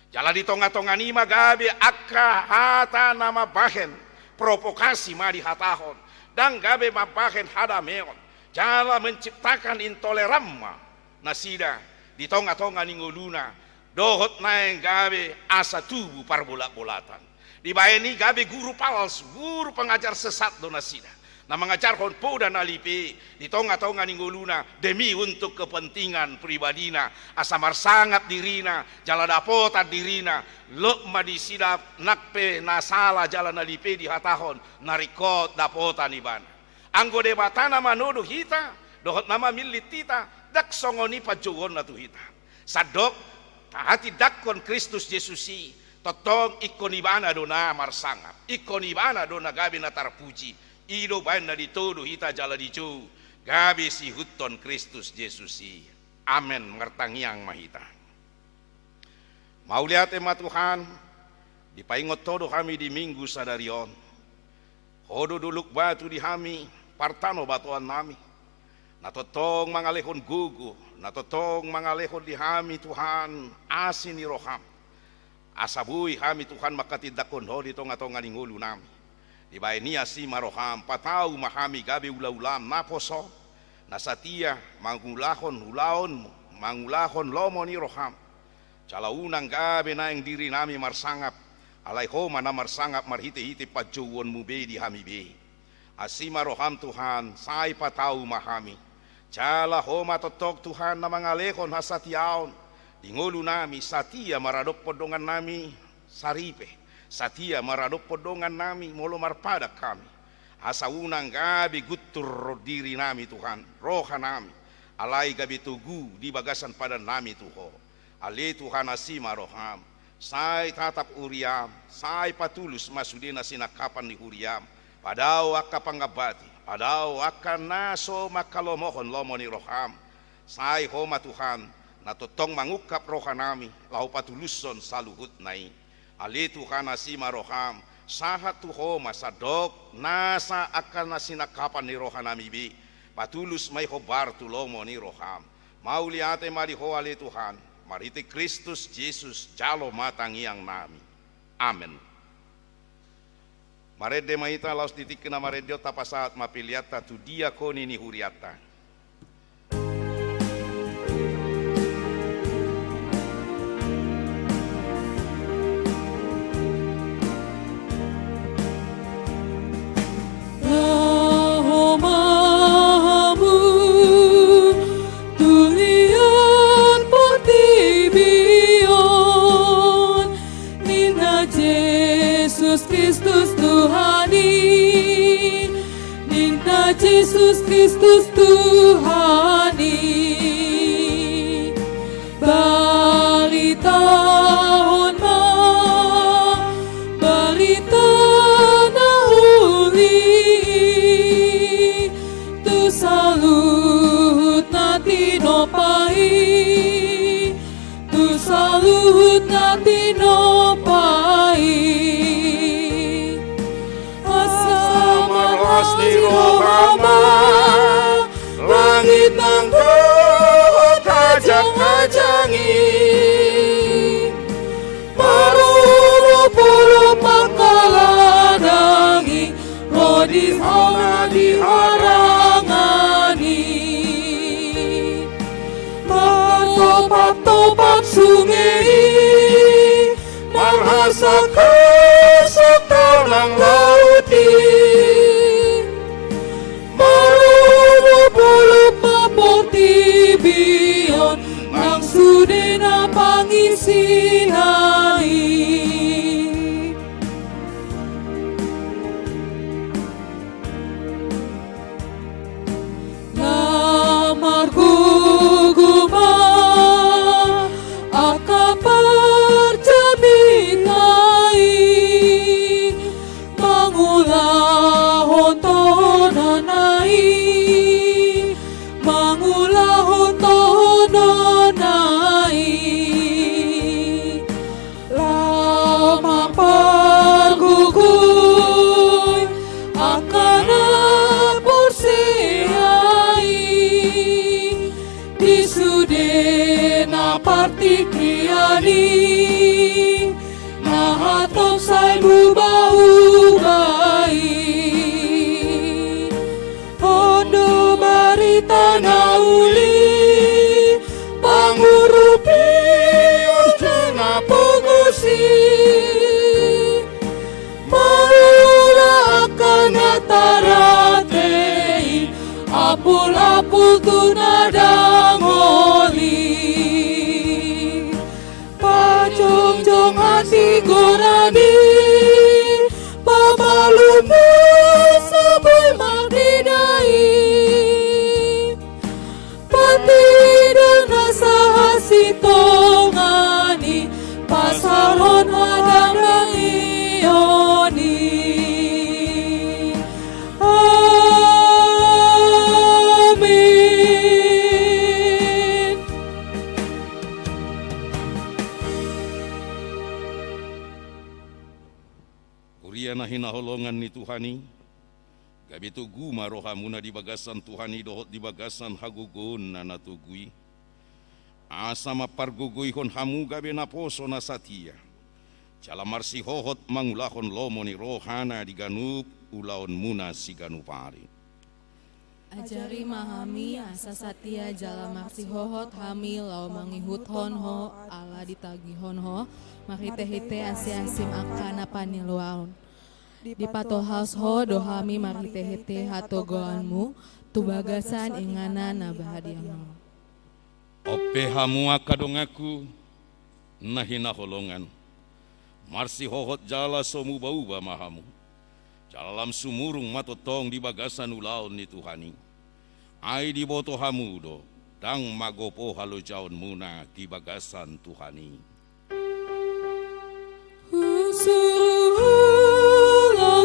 Jala di tonga-tonga nima gabe akka hata nama bahen provokasi ma di hatahon dan gabe mabahen hada meon. Jala menciptakan intoleramma nasida di tonga-tonga ningoluna dohot naeng gabe asa tubuh parbolak-bolatan. Di bayani gabe guru palsu, guru pengajar sesat do nasida. Na mengajar honpo dan alipi di tonga-tonga ningoluna demi untuk kepentingan pribadina asamar sangat dirina jala dapota dirina lokma di sidap nakpe nasala jala nalipi di hatahon narikot dapota nibana anggo debatana manodo hita dohot nama milit tita dak songoni pajogon na tu hita sadok tahati dakkon Kristus Yesusi totong ikonibana do na marsangap ikonibana do na gabi na tarpuji ido bain na ditodo hita jala dicu gabi si huton Kristus Yesusi amen ngertangiang mahita mau lihat ema Tuhan dipaingot todo kami di minggu sadarion hodo duluk batu di hami partano batuan nami natotong mangalehon gugu natotong mangalehon di hami Tuhan asini roham asabui hami Tuhan makatidakon ho di tonga-tonga ningulu nami di baenia si maroham patau mahami gabe ula-ulam naposo nasatia mangulahon ulaon mangulahon lomo ni roham calaunang gabe naeng diri nami marsangap alai homa na marsangap marhite-hite pajuwon mube di hami be asima roham Tuhan sai patau mahami cala homa totok Tuhan na mangalehon hasatiaon dingulu nami satia maradok podongan nami saripe satia maradok podongan nami molo marpada kami asaunang gabi gutur diri nami Tuhan roha nami alai gabi tugu di bagasan pada nami Tuho ale Tuhan asima roham sai tatap uriam sai patulus masudena sinakapan ni uriam padao akka panggabati padao akka naso makalomohon lomo ni roham sai homa Tuhan natotong mangukap roha nami lau patuluson saluhut nai ali Tuhan asima roham sahat tuho masadok nasa akan nasinakapan ni roha nami bi patulus may hobar tulomo ni roham mau liate mariho ali Tuhan mariti Kristus Jesus jalo matangiang nami amen marede maita laus titikna maredio tapasat mapiliata tu dia koni ni huriata Yesus Kristus Tuhani balita honma balita na uli tu salut na tinopai tu salut na tinopai maros ni rohama langit nang kajak-kajangi marulu-pulu pangkaladangi rodi hauna diharangani matopak-topak sungai marhasa kesakau nang lauti biyon nang sudena pangisinai naholongan ni Tuhani. Gabi tugu marohamuna di bagasan Tuhani dohot di bagasan hagugon na natugui. Asa maparguguy hon hamu gabi na poso na satia. Calamar si hohot mangulahon lomo ni rohana di ganup ulaon muna si ganupari. Ajari mahami asa satia jala maksi hohot hami lau mangihut honho ala ditagi honho makite-hite asim akana paniluaun. Di pato house ho dohami makite-hite hatogoanmu tubagasan ingana na bahadiano. Ope hamu akadongaku nahina holongan. Marsi hohot jala somu bauba mahamu. Jalam sumurung matotong di bagasan ulaon ni Tuhani. Ai di boto hamudo, dang magopo halo jaon muna di bagasan Tuhani. Usulah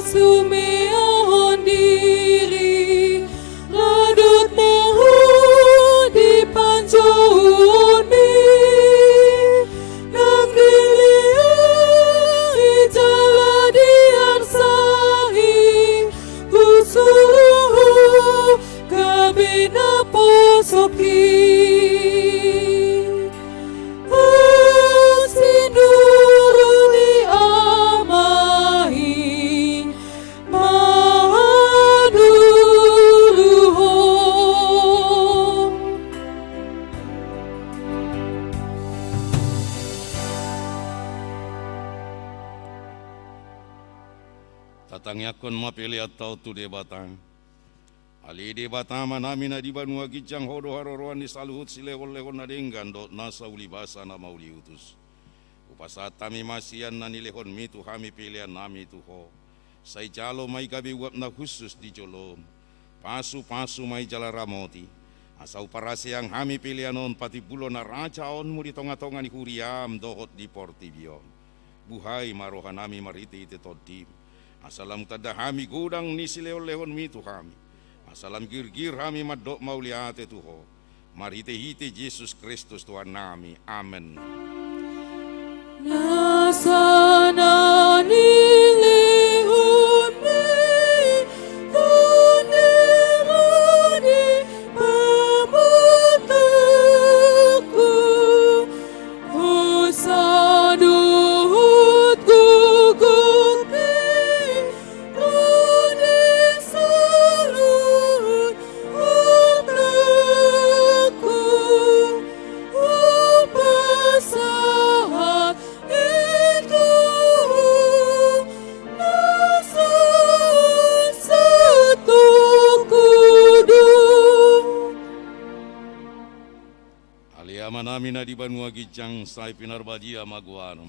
sumeahon diri, ladut mahu di panjoni, nang dilihat jala diarsahi, usuh kabina posoki. Tatangya kon mapili atau tu debatang. Ali debatang manami na di banua gijang hodo haroroan ni saluhut silehon-lehon na denggan dot nasa uli basa na mauli utus. Upasat tami masian na nilehon mitu hami pilihan nami tuho. Say jalo may gabi wap na khusus di jolom. Pasu-pasu may jala ramoti. Asau parasi yang hami pilihan on pati bulo na raja on mu di tonga-tonga ni huriam dohot di portibio. Buhay marohan nami mariti iti todim. Asalam tada hami gudang ni silehon-lehon mitu hami. Asalam gir-gir hami madok mauliate tuho. Marite-hite Yesus Kristus Tuhan nami. Amen. Nasana nilehon me, tunerani pamataku, usaduhut guguk me, unisalut otakku, upasahat itu nasun satu kudu. Aliaman namin na di banua gijang say pinarbadia maguanum.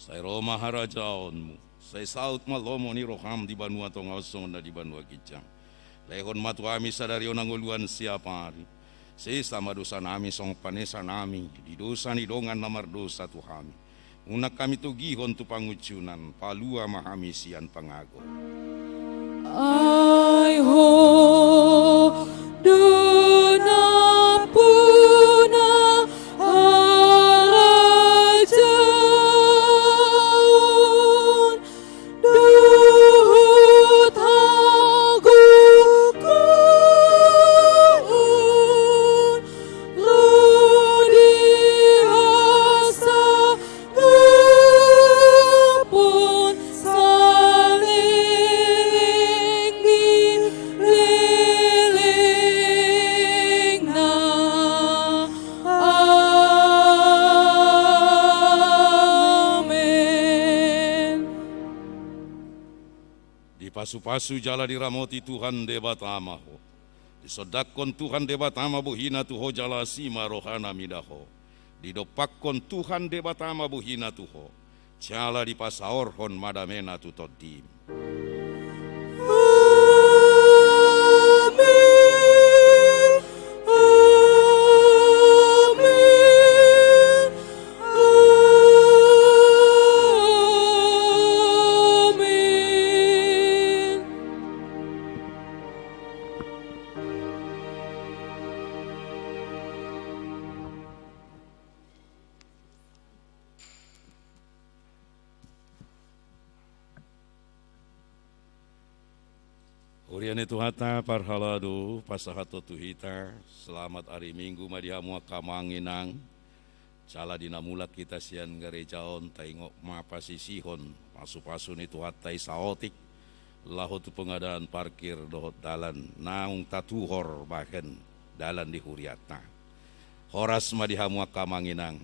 Say Roma harajaonmu. Say saut malomo ni roham di banua tongosong na di banua gijang. Lehon matu kami sadari onanguluan siapa hari. Sesa madosa nami song panesa nami. Di dosa ni dongan namar dosa Tuhami. Unak kami tu gihon tu pangucunan. Palua mahami sian pangago. Ai ho dona puna arajaun duhut hagukuun ludi asa gapun salingin liling na amen. Di pasu-pasu jala diramoti Tuhan debatamaho. Disodakon Tuhan debatama buhina tuho jala sima rohana midaho. Didopakon Tuhan debatama buhina tuho. Jala di pasaorhon madamena tutodim. Amen. Amen. Amen. Urian itu hata parhaladu pasahato tuhita selamat hari Minggu madihamu kamanginang cala dinamula kita sian garejaon taingok mapasisihon pasu-pasu itu hatai saotik lahot pengadaan parkir dohot dalan naung tatuhor bahkan dalan di huriatna horas madihamu kamanginang